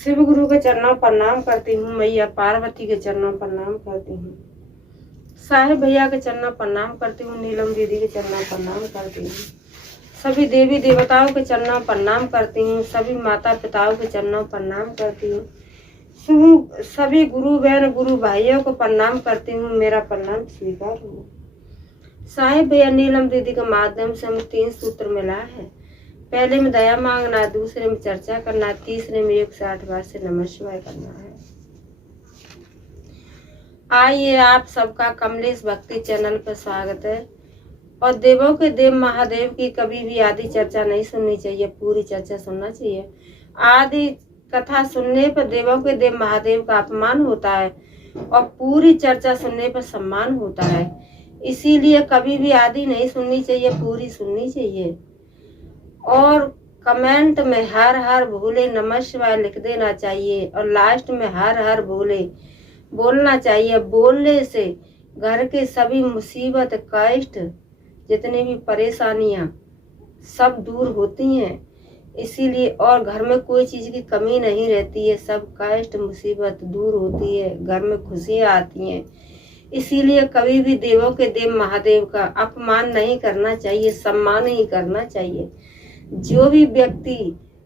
शिव गुरु के चरणों पर प्रणाम करती हूँ। मैया पार्वती के चरणों पर प्रणाम करती हूँ। साहिब भैया के चरणों पर प्रणाम करती हूँ। नीलम दीदी के चरणों पर प्रणाम करती हूँ। सभी देवी देवताओं के चरणों पर प्रणाम करती हूँ। सभी माता पिताओं के चरणों पर प्रणाम करती हूँ। सभी गुरु बहन गुरु भाइयों को प्रणाम करती हूँ। मेरा प्रणाम स्वीकार हो। साहिब भैया नीलम दीदी के माध्यम से हम 3 सूत्र मिला है। पहले में दया मांगना, दूसरे में चर्चा करना, तीसरे में 108 बार से नमः शिवाय करना है। आइए आप सबका कमलेश भक्ति चैनल पर स्वागत है। और देवों के देव महादेव की कभी भी आदि चर्चा नहीं सुननी चाहिए, पूरी चर्चा सुनना चाहिए। आदि कथा सुनने पर देवों के देव महादेव का अपमान होता है और पूरी चर्चा सुनने पर सम्मान होता है। इसीलिए कभी भी आदि नहीं सुननी चाहिए, पूरी सुननी चाहिए। और कमेंट में हर हर भोले नमः शिवाय लिख देना चाहिए और लास्ट में हर हर भोले बोलना चाहिए। बोलने से घर के सभी मुसीबत कष्ट जितनी भी परेशानियां सब दूर होती हैं। इसीलिए और घर में कोई चीज की कमी नहीं रहती है, सब कष्ट मुसीबत दूर होती है, घर में खुशियां आती हैं। इसीलिए कभी भी देवों के देव महादेव का अपमान नहीं करना चाहिए, सम्मान ही करना चाहिए। जो भी व्यक्ति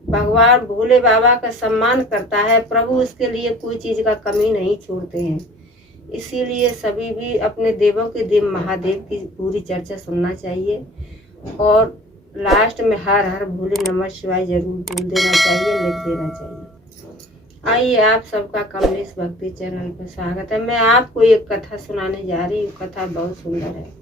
भगवान भोले बाबा का सम्मान करता है, प्रभु उसके लिए कोई चीज का कमी नहीं छोड़ते हैं। इसीलिए सभी भी अपने देवों के देव महादेव की पूरी चर्चा सुनना चाहिए और लास्ट में हर हर भोले नमः शिवाय जरूर बोल देना चाहिए, लिख देना चाहिए। आइए आप सबका कमलेश भक्ति चैनल पर स्वागत है। मैं आपको एक कथा सुनाने जा रही हूँ। कथा बहुत सुंदर है।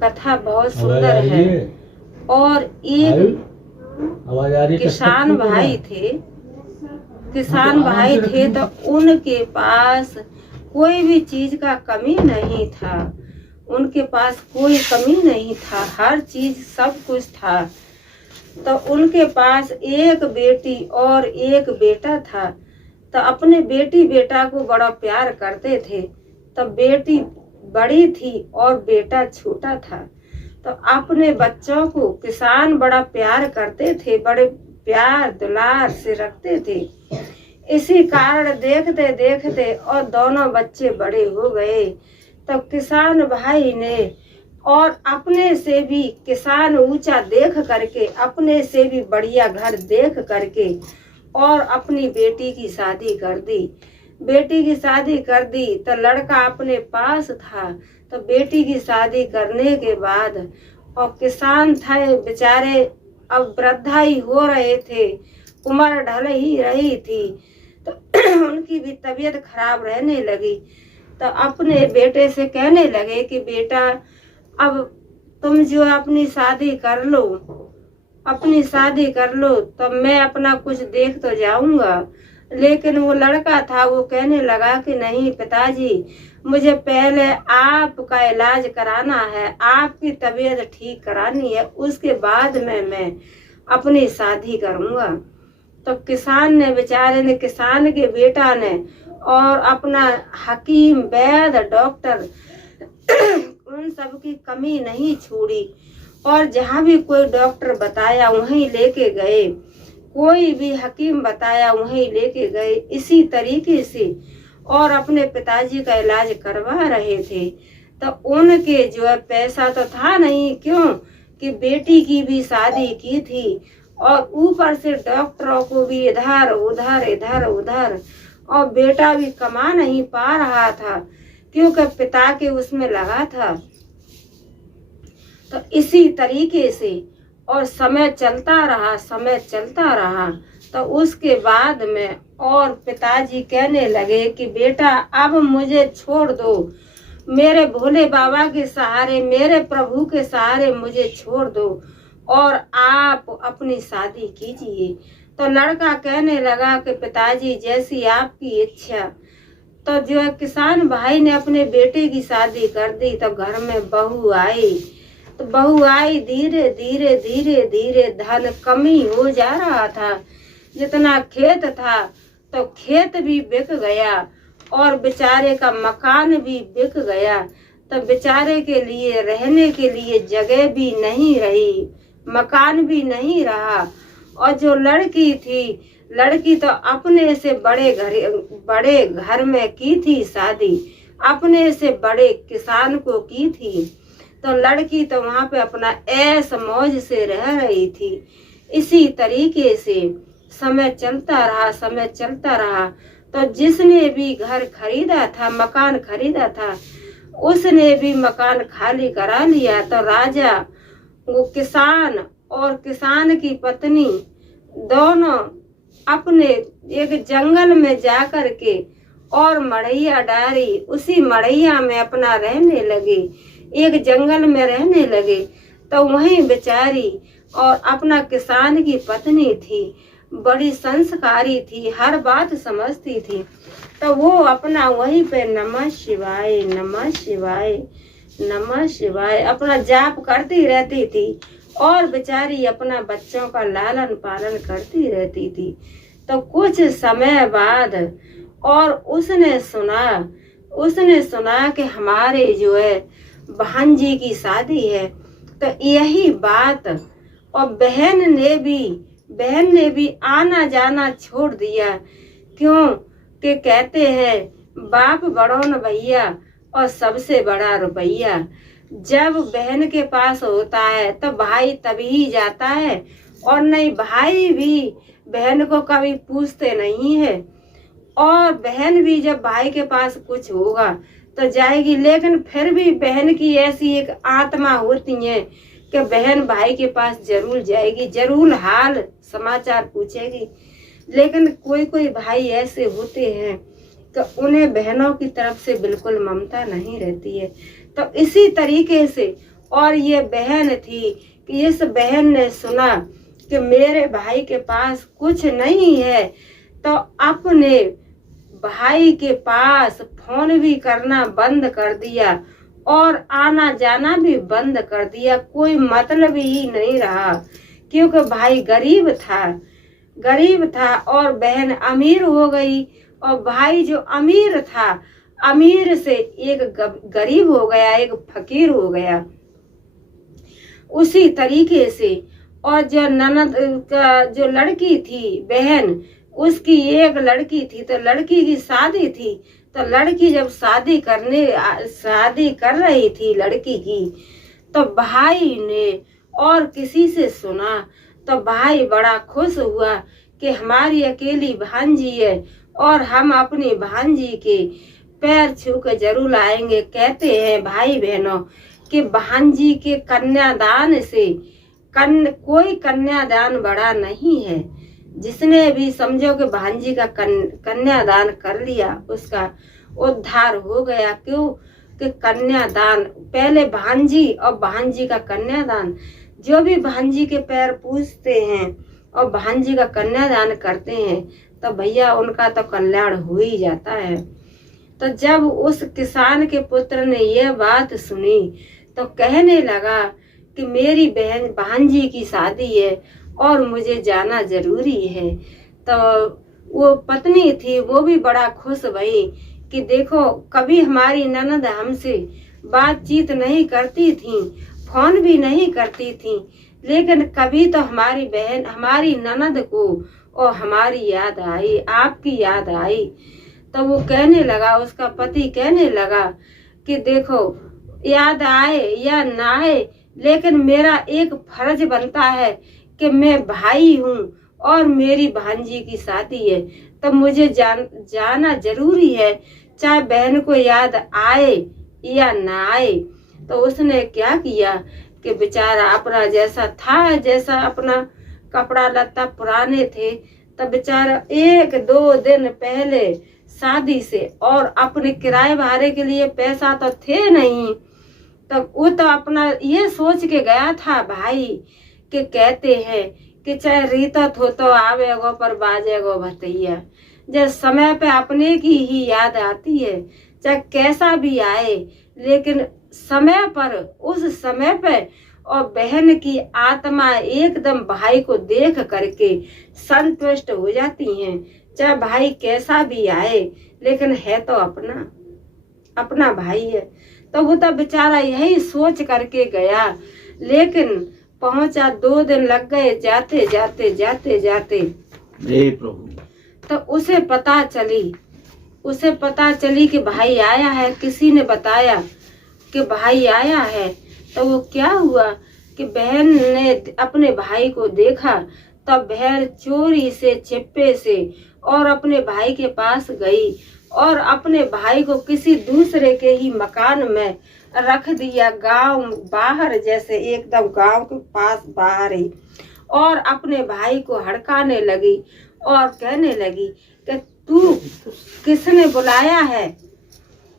कथा बहुत सुंदर है। और एक किसान भाई थे तो उनके पास कोई भी चीज का कमी नहीं था। उनके पास कोई कमी नहीं था, हर चीज सब कुछ था। तो उनके पास एक बेटी और एक बेटा था। तो अपने बेटी बेटा को बड़ा प्यार करते थे। तो बेटी बड़ी थी और बेटा छोटा था। तो अपने बच्चों को किसान बड़ा प्यार करते थे, बड़े प्यार दुलार से रखते थे। इसी कारण देखते देखते और दोनों बच्चे बड़े हो गए। तो किसान भाई ने और अपने से भी किसान ऊंचा देख करके, अपने से भी बढ़िया घर देख करके और अपनी बेटी की शादी कर दी। बेटी की शादी कर दी तो लड़का अपने पास था। तो बेटी की शादी करने के बाद और किसान थे बेचारे, अब वृद्धाई हो रहे थे, उम्र ढल ही रही थी। तो उनकी भी तबीयत खराब रहने लगी। तो अपने बेटे से कहने लगे कि बेटा अब तुम जो अपनी शादी कर लो, अपनी शादी कर लो, तो मैं अपना कुछ देख तो जाऊंगा। लेकिन वो लड़का था, वो कहने लगा कि नहीं पिताजी, मुझे पहले आपका इलाज कराना है, आपकी तबीयत ठीक करानी है, उसके बाद में मैं अपनी शादी करूंगा। तो किसान ने बेचारे ने, किसान के बेटा ने और अपना हकीम वैद्य डॉक्टर उन सब की कमी नहीं छोड़ी और जहाँ भी कोई डॉक्टर बताया वहीं लेके गए, कोई भी हकीम बताया वहीं लेके गए। इसी तरीके से और अपने पिताजी का इलाज करवा रहे थे। तो उनके जो है पैसा तो था नहीं, क्यों कि बेटी की भी शादी की थी और ऊपर से डॉक्टरों को भी इधर उधर इधर उधर, और बेटा भी कमा नहीं पा रहा था क्योंकि पिता के उसमें लगा था। तो इसी तरीके से और समय चलता रहा। तो उसके बाद में और पिताजी कहने लगे कि बेटा अब मुझे छोड़ दो, मेरे भोले बाबा के सहारे, मेरे प्रभु के सहारे मुझे छोड़ दो और आप अपनी शादी कीजिए। तो लड़का कहने लगा कि पिताजी जैसी आपकी इच्छा। तो जो है किसान भाई ने अपने बेटे की शादी कर दी। तो घर में बहू आई। तो बहू आई, धीरे धीरे धीरे धीरे धन कमी हो जा रहा था। जितना खेत था तो खेत भी बिक गया और बेचारे का मकान भी बिक गया। तो बेचारे के लिए रहने के लिए जगह भी नहीं रही, मकान भी नहीं रहा। और जो लड़की थी, लड़की तो अपने से बड़े घर में की थी शादी, अपने से बड़े किसान को की थी। तो लड़की तो वहां पे अपना ऐश मौज से रह रही थी। इसी तरीके से समय चलता रहा, समय चलता रहा। तो जिसने भी घर खरीदा था, मकान खरीदा था, उसने भी मकान खाली करा लिया। तो राजा, वो किसान और किसान की पत्नी दोनों अपने एक जंगल में जाकर के और मड़ैया डारी, उसी मड़ैया में अपना रहने लगे, एक जंगल में रहने लगे। तो वहीं बेचारी और अपना किसान की पत्नी थी, बड़ी संस्कारी थी, हर बात समझती थी। तो वो अपना वहीं पे नमः शिवाय नमः शिवाय नमः शिवाय अपना जाप करती रहती थी और बेचारी अपना बच्चों का लालन पालन करती रहती थी। तो कुछ समय बाद और उसने सुना कि हमारे जो है भांजी की शादी है। तो यही बात, और बहन ने भी आना जाना छोड़ दिया। क्यों कि कहते हैं बाप बड़ो न भैया और सबसे बड़ा रुपया। जब बहन के पास होता है तो भाई तभी जाता है, और नहीं भाई भी बहन को कभी पूछते नहीं है। और बहन भी जब भाई के पास कुछ होगा तो जाएगी, लेकिन फिर भी बहन की ऐसी एक आत्मा होती है कि बहन भाई के पास जरूर जाएगी, जरूर हाल समाचार पूछेगी। लेकिन कोई भाई ऐसे होते हैं कि उन्हें बहनों की तरफ से बिल्कुल ममता नहीं रहती है। तो इसी तरीके से, और ये बहन थी कि इस बहन ने सुना कि मेरे भाई के पास कुछ नहीं है, तो अपने भाई के पास फोन भी करना बंद कर दिया और आना जाना भी बंद कर दिया। कोई मतलब ही नहीं रहा, क्योंकि भाई गरीब था और बहन अमीर हो गई। और भाई जो अमीर था, अमीर से एक गरीब हो गया, एक फकीर हो गया। उसी तरीके से, और जो ननद का जो लड़की थी बहन, उसकी एक लड़की थी, तो लड़की की शादी थी। तो लड़की जब शादी कर रही थी लड़की की, तो भाई ने और किसी से सुना। तो भाई बड़ा खुश हुआ कि हमारी अकेली भांजी है और हम अपनी भांजी के पैर छू के जरूर आएंगे। कहते हैं भाई बहनों कि भांजी के कन्यादान से कोई कन्यादान बड़ा नहीं है। जिसने भी समझो कि भांजी का कन्यादान कर लिया, उसका उद्धार हो गया। क्यों कि कन्यादान, पहले भांजी और भांजी का कन्यादान। जो भी भांजी के पैर पूजते हैं और भांजी का कन्यादान करते हैं, तो भैया उनका तो कल्याण हो ही जाता है। तो जब उस किसान के पुत्र ने यह बात सुनी, तो कहने लगा कि मेरी बहन भांजी की शादी है और मुझे जाना जरूरी है। तो वो पत्नी थी, वो भी बड़ा खुश भई कि देखो, कभी हमारी ननद हमसे बातचीत नहीं करती थी, फोन भी नहीं करती थी, लेकिन कभी तो हमारी बहन, हमारी ननद को और हमारी याद आई, आपकी याद आई। तो वो कहने लगा, उसका पति कहने लगा कि देखो, याद आए या ना आए, लेकिन मेरा एक फर्ज बनता है कि मैं भाई हूँ और मेरी भांजी की शादी है, तो मुझे जाना जरूरी है, चाहे बहन को याद आए या ना आए। तो उसने क्या किया कि बेचारा अपना जैसा था, जैसा अपना कपड़ा लत्ता पुराने थे, तो बेचारा 1-2 दिन पहले शादी से, और अपने किराए भाड़े के लिए पैसा तो थे नहीं, तो वो तो अपना ये सोच के गया था भाई कि कहते हैं कि चाहे रीतत हो तो आवेगो पर बाजेगो भतैया। जब समय पे अपने की ही याद आती है, चाहे कैसा भी आए, लेकिन समय पर, उस समय पे, और बहन की आत्मा एकदम भाई को देख करके संतुष्ट हो जाती हैं। चाहे भाई कैसा भी आए, लेकिन है तो अपना भाई है। तो वो तो बेचारा यही सोच करके गया, लेकिन पहुंचा 2 दिन लग गए जाते जाते जाते जाते। हे प्रभु। तो उसे पता चली कि भाई आया है, किसी ने बताया कि भाई आया है। तो वो क्या हुआ कि बहन ने अपने भाई को देखा, तब बहन चोरी से छिपे से और अपने भाई के पास गई और अपने भाई को किसी दूसरे के ही मकान में रख दिया, गांव बाहर, जैसे एकदम गांव के पास बाहर ही, और अपने भाई को हड़काने लगी और कहने लगी कि तू किसने बुलाया है,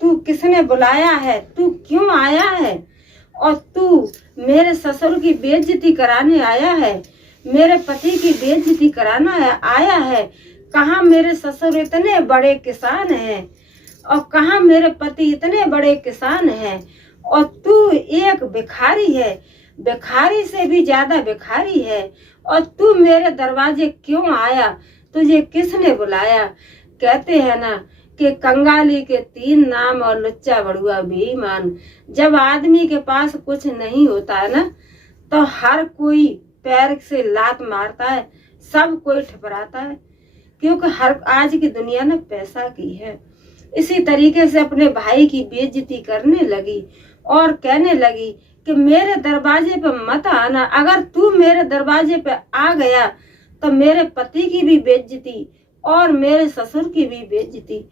तू किसने बुलाया है, तू क्यों आया है, और तू मेरे ससुर की बेइज्जती कराने आया है, मेरे पति की बेइज्जती कराना आया है। कहाँ मेरे ससुर इतने बड़े किसान हैं और कहाँ मेरे पति इतने बड़े किसान हैं, और तू एक भिखारी है, भिखारी से भी ज्यादा भिखारी है, और तू मेरे दरवाजे क्यों आया, तुझे किसने बुलाया। कहते हैं ना कि कंगाली के 3 नाम और लुच्चा बड़ुआ बेईमान। जब आदमी के पास कुछ नहीं होता है ना, तो हर कोई पैर से लात मारता है, सब कोई ठुकराता है, क्योंकि हर आज की दुनिया ना पैसा की है। इसी तरीके से अपने भाई की बेइज्जती करने लगी और कहने लगी कि मेरे दरवाजे पे मत आना, अगर तू मेरे दरवाजे पे आ गया तो मेरे पति की भी बेइज्जती और मेरे ससुर की भी बेइज्जती।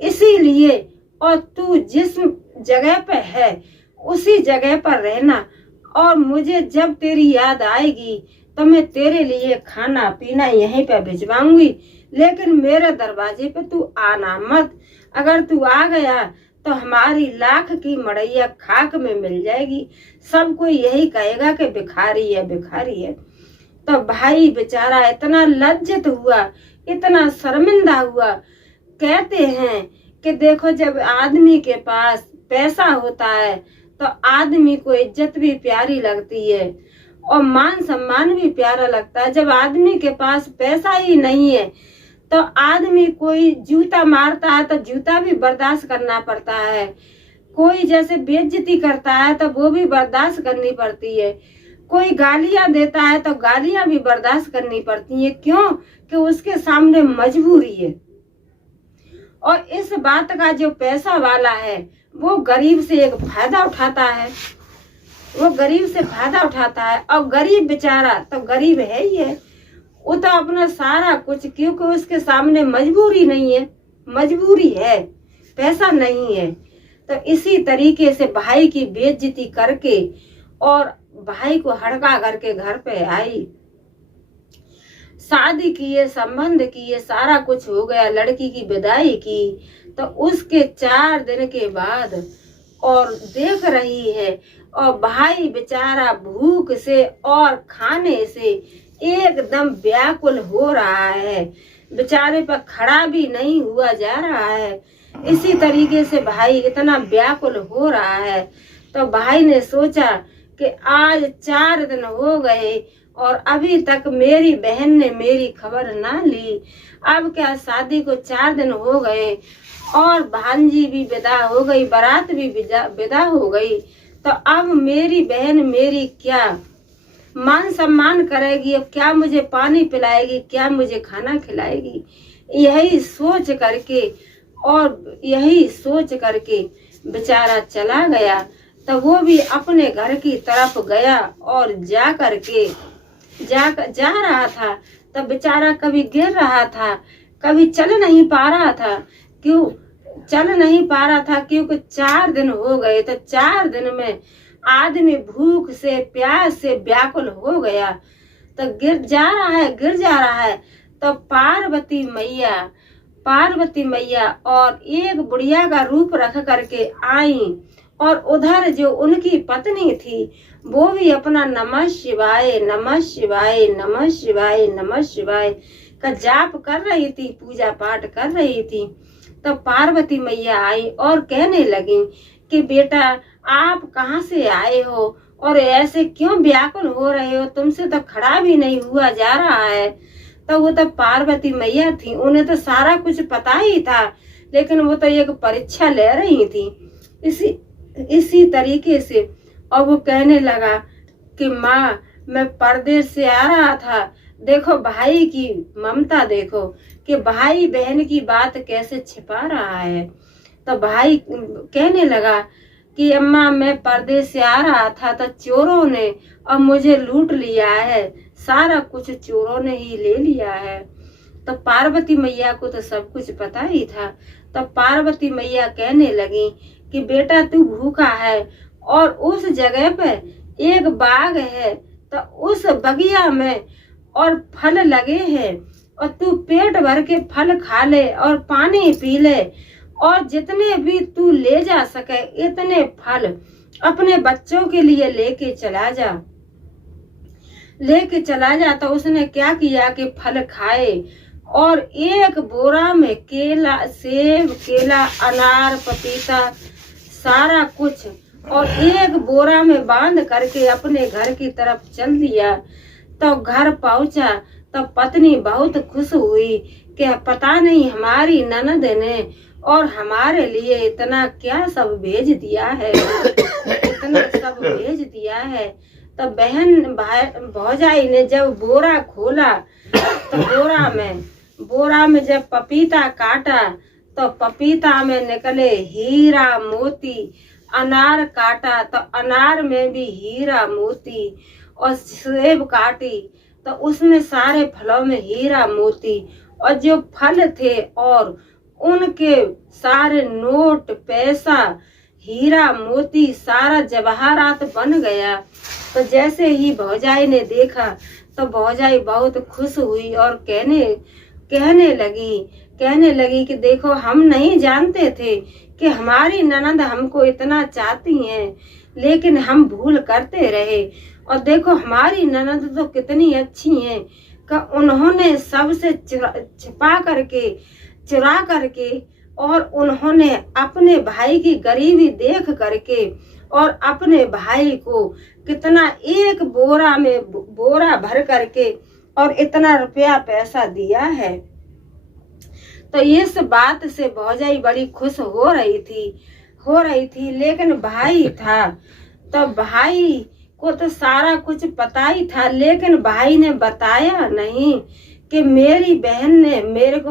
इसीलिए और तू जिस जगह पे है उसी जगह पर रहना, और मुझे जब तेरी याद आएगी तो मैं तेरे लिए खाना पीना यहीं पे भिजवाऊंगी, लेकिन मेरे दरवाजे पे तू आना मत। अगर तू आ गया तो हमारी लाख की मड़ैया खाक में मिल जाएगी, सब कोई यही कहेगा कि भिखारी है भिखारी है। तो भाई बेचारा इतना लज्जित हुआ, इतना शर्मिंदा हुआ। कहते हैं कि देखो, जब आदमी के पास पैसा होता है तो आदमी को इज्जत भी प्यारी लगती है और मान सम्मान भी प्यारा लगता है। जब आदमी के पास पैसा ही नहीं है तो आदमी कोई जूता मारता है तो जूता भी बर्दाश्त करना पड़ता है, कोई जैसे बेइज्जती करता है तो वो भी बर्दाश्त करनी पड़ती है, कोई गालियां देता है तो गालियां भी बर्दाश्त करनी पड़ती है। क्यों? कि उसके सामने मजबूरी है। और इस बात का जो पैसा वाला है वो गरीब से एक फायदा उठाता है, वो गरीब से फायदा उठाता है। और गरीब बेचारा तो गरीब है ही है, वो तो अपना सारा कुछ, क्योंकि उसके सामने मजबूरी नहीं है, मजबूरी है, पैसा नहीं है। तो इसी तरीके से भाई की बेइज्जती करके और भाई को हड़का करके घर पे आई, शादी किए, संबंध किए, सारा कुछ हो गया, लड़की की विदाई की। तो उसके 4 दिन के बाद और देख रही है, और भाई बेचारा भूख से और खाने से एकदम व्याकुल हो रहा है, बेचारे पर खड़ा भी नहीं हुआ जा रहा है। इसी तरीके से भाई इतना व्याकुल हो रहा है। तो भाई ने सोचा कि आज 4 दिन हो गए और अभी तक मेरी बहन ने मेरी खबर ना ली। अब क्या, शादी को 4 दिन हो गए और भांजी भी विदा हो गई, बारात भी विदा हो गई, तो अब मेरी बहन मेरी क्या मान सम्मान करेगी, अब क्या मुझे पानी पिलाएगी, क्या मुझे खाना खिलाएगी। यही सोच करके बेचारा चला गया। तो वो भी अपने घर की तरफ गया और जा रहा था। तब बेचारा कभी गिर रहा था, कभी चल नहीं पा रहा था। क्योंकि 4 दिन हो गए। तो 4 दिन में आदमी भूख से प्यास से व्याकुल हो गया। तो गिर जा रहा है। तो पार्वती मैया और एक बुढ़िया का रूप रख करके आई, और उधर जो उनकी पत्नी थी वो भी अपना नमः शिवाय नमः शिवाय नमः शिवाय नमः शिवाय का जाप कर रही थी, पूजा पाठ कर रही थी। तो पार्वती मैया आई और कहने लगी कि बेटा, आप कहाँ से आए हो और ऐसे क्यों व्याकुल हो रहे हो, तुमसे तो खड़ा भी नहीं हुआ जा रहा है। तो वो तो पार्वती मैया थी, उन्हें तो सारा कुछ पता ही था, लेकिन वो तो एक परीक्षा ले रही थी। इसी तरीके से और वो कहने लगा कि माँ, मैं परदेश से आ रहा था, देखो भाई की ममता, देखो कि भाई बहन की बात कैसे छिपा रहा है। तो भाई कहने लगा कि अम्मा, मैं परदेश से आ रहा था तो चोरों ने अब मुझे लूट लिया है, सारा कुछ चोरों ने ही ले लिया है। तो पार्वती मैया को तो सब कुछ पता ही था। तो पार्वती मैया कहने लगी कि बेटा, तू भूखा है और उस जगह पे एक बाग है, तो उस बगिया में और फल लगे हैं, और तू पेट भर के फल खा ले और पानी पी ले, और जितने भी तू ले जा सके इतने फल अपने बच्चों के लिए लेके चला जा। तो उसने क्या किया कि फल खाए, और एक बोरा में केला, सेब, केला, अनार, पपीता, सारा कुछ, और एक बोरा में बांध करके अपने घर की तरफ चल दिया। तो घर पहुंचा तो पत्नी बहुत खुश हुई कि पता नहीं हमारी ननद ने और हमारे लिए इतना क्या सब भेज दिया है, इतना सब भेज दिया है। तो बहन भौजाई ने जब बोरा खोला तो बोरा में जब पपीता काटा तो पपीता में निकले हीरा मोती, अनार काटा तो अनार में भी हीरा मोती, और सेब काटी तो उसमें सारे फलों में हीरा मोती, और जो फल थे और उनके सारे नोट, पैसा, हीरा मोती, सारा जवाहरात बन गया। तो जैसे ही भौजाई ने देखा तो भौजाई बहुत खुश हुई और कहने लगी कि देखो, हम नहीं जानते थे कि हमारी ननद हमको इतना चाहती हैं, लेकिन हम भूल करते रहे, और देखो हमारी ननद तो कितनी अच्छी हैं कि उन्होंने सबसे चुरा करके और उन्होंने अपने भाई की गरीबी देख करके और अपने भाई को कितना एक बोरा भर करके और इतना रुपया पैसा दिया है। तो इस बात से भौजाई बड़ी खुश हो रही थी, लेकिन भाई था, तो भाई को तो सारा कुछ पता ही था, लेकिन भाई ने बताया नहीं कि मेरी बहन ने मेरे को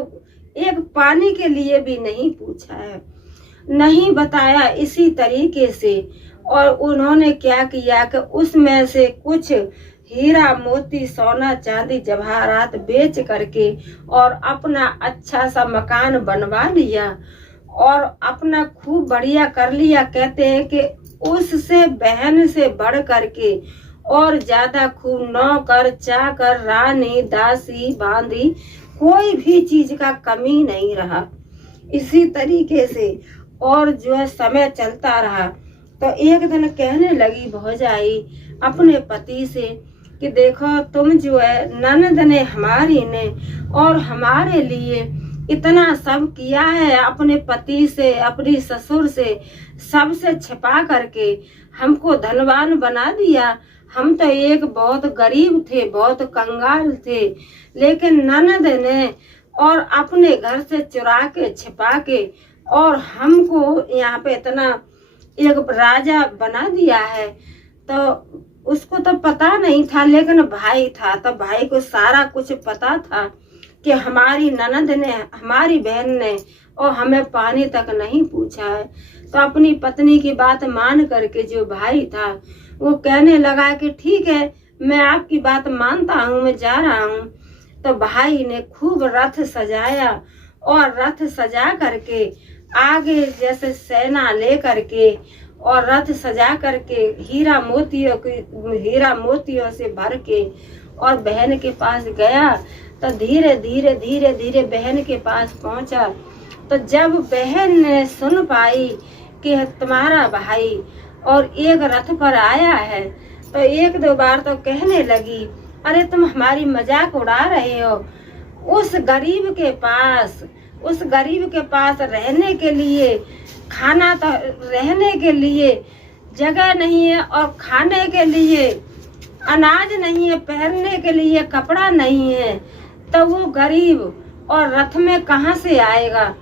एक पानी के लिए भी नहीं पूछा है, नहीं बताया। इसी तरीके से और उन्होंने क्या किया कि उसमें से कुछ हीरा मोती, सोना चांदी, जवाहरात बेच करके और अपना अच्छा सा मकान बनवा लिया और अपना खूब बढ़िया कर लिया। कहते हैं कि उससे बहन से बढ़ करके और ज्यादा खूब नौकर, चाकर, रानी, दासी, बांदी, कोई भी चीज का कमी नहीं रहा। इसी तरीके से और जो है समय चलता रहा। तो एक दिन कहने लगी भौजाई अपने पति से कि देखो, तुम जो है ननद ने हमारी ने और हमारे लिए इतना सब किया है, अपने पति से, अपनी ससुर से, सबसे छिपा करके हमको धनवान बना दिया। हम तो एक बहुत गरीब थे, बहुत कंगाल थे, लेकिन ननद ने और अपने घर से चुरा के छिपा के और हमको यहाँ पे इतना एक राजा बना दिया है। तो उसको तो पता नहीं था, लेकिन भाई था, तो भाई को सारा कुछ पता था कि हमारी ननद ने, हमारी बहन ने और हमें पानी तक नहीं पूछा है। तो अपनी पत्नी की बात मान करके जो भाई था वो कहने लगा कि ठीक है, मैं आपकी बात मानता हूँ, मैं जा रहा हूँ। तो भाई ने खूब रथ सजाया और रथ सजा करके आगे जैसे सेना ले करके और रथ सजा करके हीरा मोतियों से भर के और बहन के पास गया। तो धीरे धीरे बहन के पास पहुंचा। तो जब बहन ने सुन पाई कि तुम्हारा भाई और एक रथ पर आया है, तो एक दो बार तो कहने लगी, अरे तुम हमारी मजाक उड़ा रहे हो। उस गरीब के पास रहने के लिए खाना, तो रहने के लिए जगह नहीं है और खाने के लिए अनाज नहीं है, पहनने के लिए कपड़ा नहीं है, तो वो गरीब और रथ में कहाँ से आएगा।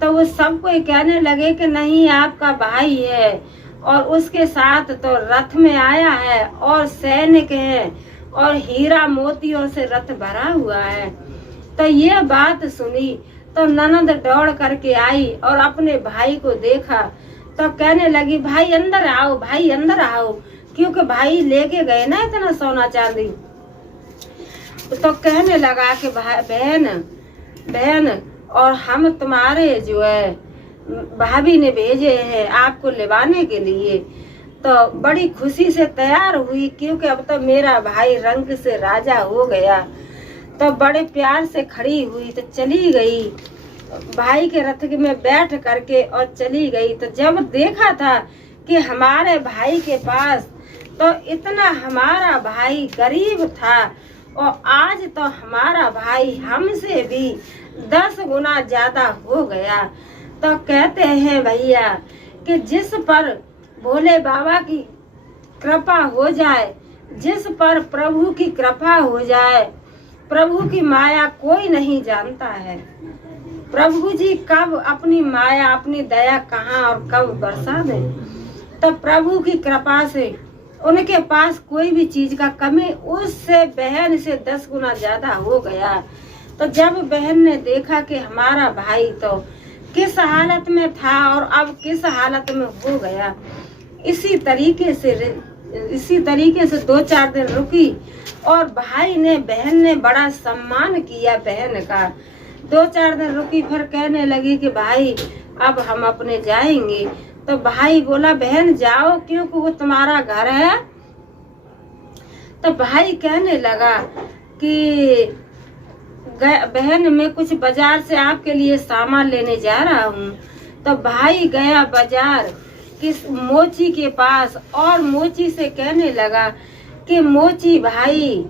तो वो सब कोई कहने लगे कि नहीं, आपका भाई है और उसके साथ तो रथ में आया है और सैनिक है और हीरा मोतियों से रथ भरा हुआ है। तो ये बात सुनी तो ननद दौड़ करके आई और अपने भाई को देखा तो कहने लगी, भाई अंदर आओ, भाई अंदर आओ, क्योंकि भाई लेके गए ना इतना सोना चांदी। तो कहने लगा कि भाई बहन और हम तुम्हारे जो है भाभी ने भेजे हैं आपको लेवाने के लिए। तो बड़ी खुशी से तैयार हुई, क्योंकि अब तो मेरा भाई रंग से राजा हो गया। तो बड़े प्यार से खड़ी हुई तो चली गई भाई के रथ में बैठ करके और चली गई। तो जब देखा था कि हमारे भाई के पास तो इतना हमारा भाई गरीब था और आज तो हमारा भाई हमसे भी 10 गुना ज्यादा हो गया। तो कहते हैं भैया कि जिस पर भोले बाबा की कृपा हो जाए, जिस पर प्रभु की कृपा हो जाए, प्रभु की माया कोई नहीं जानता है। प्रभु जी कब अपनी माया, अपनी दया कहाँ और कब बरसा दे। तो प्रभु की कृपा से उनके पास कोई भी चीज का कमी उससे बहन से 10 गुना ज्यादा हो गया। तो जब बहन ने देखा कि हमारा भाई तो किस हालत में था और अब किस हालत में हो गया, इसी तरीके से 2-4 दिन रुकी और भाई ने बहन ने बड़ा सम्मान किया बहन का। 2-4 दिन रुकी, फिर कहने लगी कि भाई अब हम अपने जाएंगे। तो भाई बोला, बहन जाओ, क्योंकि वो तुम्हारा घर है। तो भाई कहने लगा कि बहन मैं कुछ बाजार से आपके लिए सामान लेने जा रहा हूँ। तो भाई गया बाजार किस मोची के पास और मोची से कहने लगा कि मोची भाई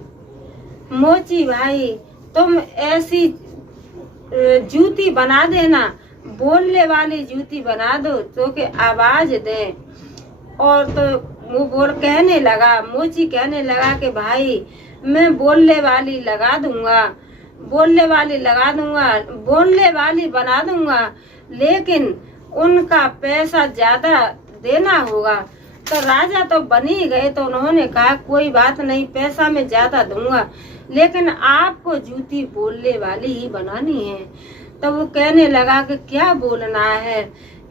तुम ऐसी जूती बना देना, बोलने वाली जूती बना दो तो कि आवाज दे। और तो वो कहने लगा, मोची कहने लगा कि भाई मैं बोलने वाली बोलने वाली बना दूंगा, लेकिन उनका पैसा ज्यादा देना होगा। तो राजा तो बन ही गए, तो उन्होंने कहा कोई बात नहीं, पैसा मैं ज्यादा दूंगा, लेकिन आपको जूती बोलने वाली ही बनानी है। तो वो कहने लगा कि क्या बोलना है,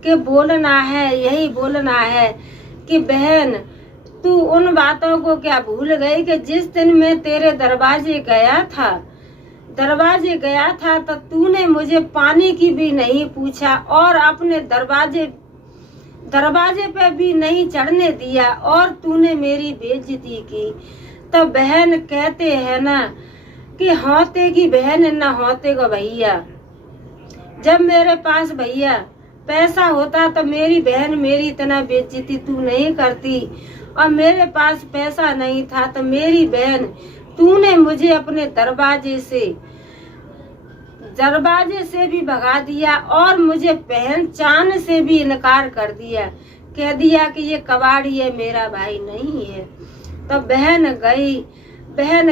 कि बोलना है, यही बोलना है कि बहन तू उन बातों को क्या भूल गई कि जिस दिन मैं तेरे दरवाजे गया था तो तूने मुझे पानी की भी नहीं पूछा और अपने दरवाजे पे भी नहीं चढ़ने दिया और तूने मेरी बेइज्जती की। तो बहन कहते हैं ना कि होते की बहन न होते को भैया। जब मेरे पास भैया पैसा होता तो मेरी बहन मेरी इतना बेइज्जती तू नहीं करती, और मेरे पास पैसा नहीं था तो मेरी बहन तूने मुझे अपने दरवाजे से भी भगा दिया और मुझे पहचान से भी इनकार कर दिया, कह दिया कि ये कबाड़ी है, मेरा भाई नहीं है। तो बहन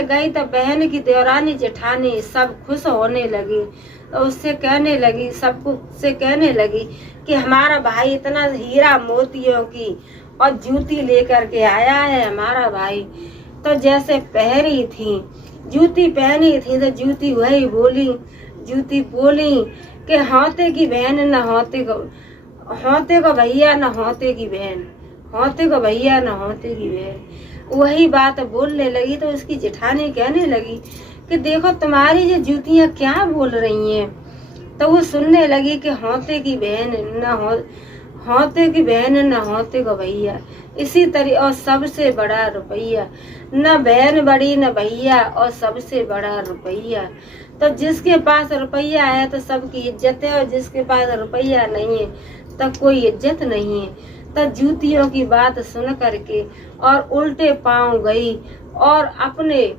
गई तो बहन की देवरानी जेठानी सब खुश होने लगी। तो उससे कहने लगी, सबको से कहने लगी कि हमारा भाई इतना हीरा मोतियों की और जूती लेकर के आया है हमारा भाई। तो जैसे जूती पहनी थी तो जूती बोली कि होते की बहन न होते को भैया न होते की बहन, होते को भैया न होते की बहन। वही बात बोलने लगी तो उसकी जेठानी कहने लगी कि देखो तुम्हारी ये जूतियाँ क्या बोल रही हैं। तो वो सुनने लगी कि होते की बहन न होते को भैया। इसी तरह और सबसे बड़ा रुपया, न बहन बड़ी न भैया और सबसे बड़ा रुपया। तो जिसके पास रुपया है तो सबकी इज्जत है, और जिसके पास रुपया नहीं है तो कोई इज्जत नहीं है। तो जूतियों की बात सुन करके और उल्टे पांव गई और अपने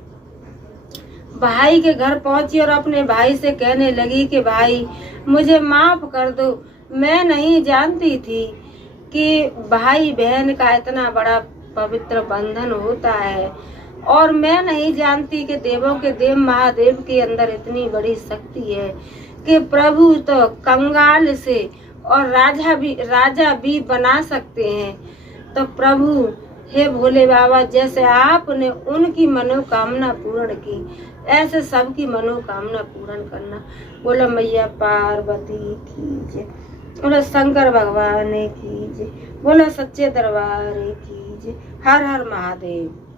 भाई के घर पहुंची और अपने भाई से कहने लगी कि भाई मुझे माफ कर दो, मैं नहीं जानती थी कि भाई बहन का इतना बड़ा पवित्र बंधन होता है और मैं नहीं जानती कि देवों के देव महादेव के अंदर इतनी बड़ी शक्ति है कि प्रभु तो कंगाल से और राजा भी बना सकते हैं। तो प्रभु हे भोले बाबा, जैसे आपने उनकी मनोकामना पूर्ण की, ऐसे सबकी मनोकामना पूर्ण करना। बोला मैया पार्वती की जय, बोला शंकर भगवान की जय, बोला सच्चे दरबार की जय। हर हर महादेव।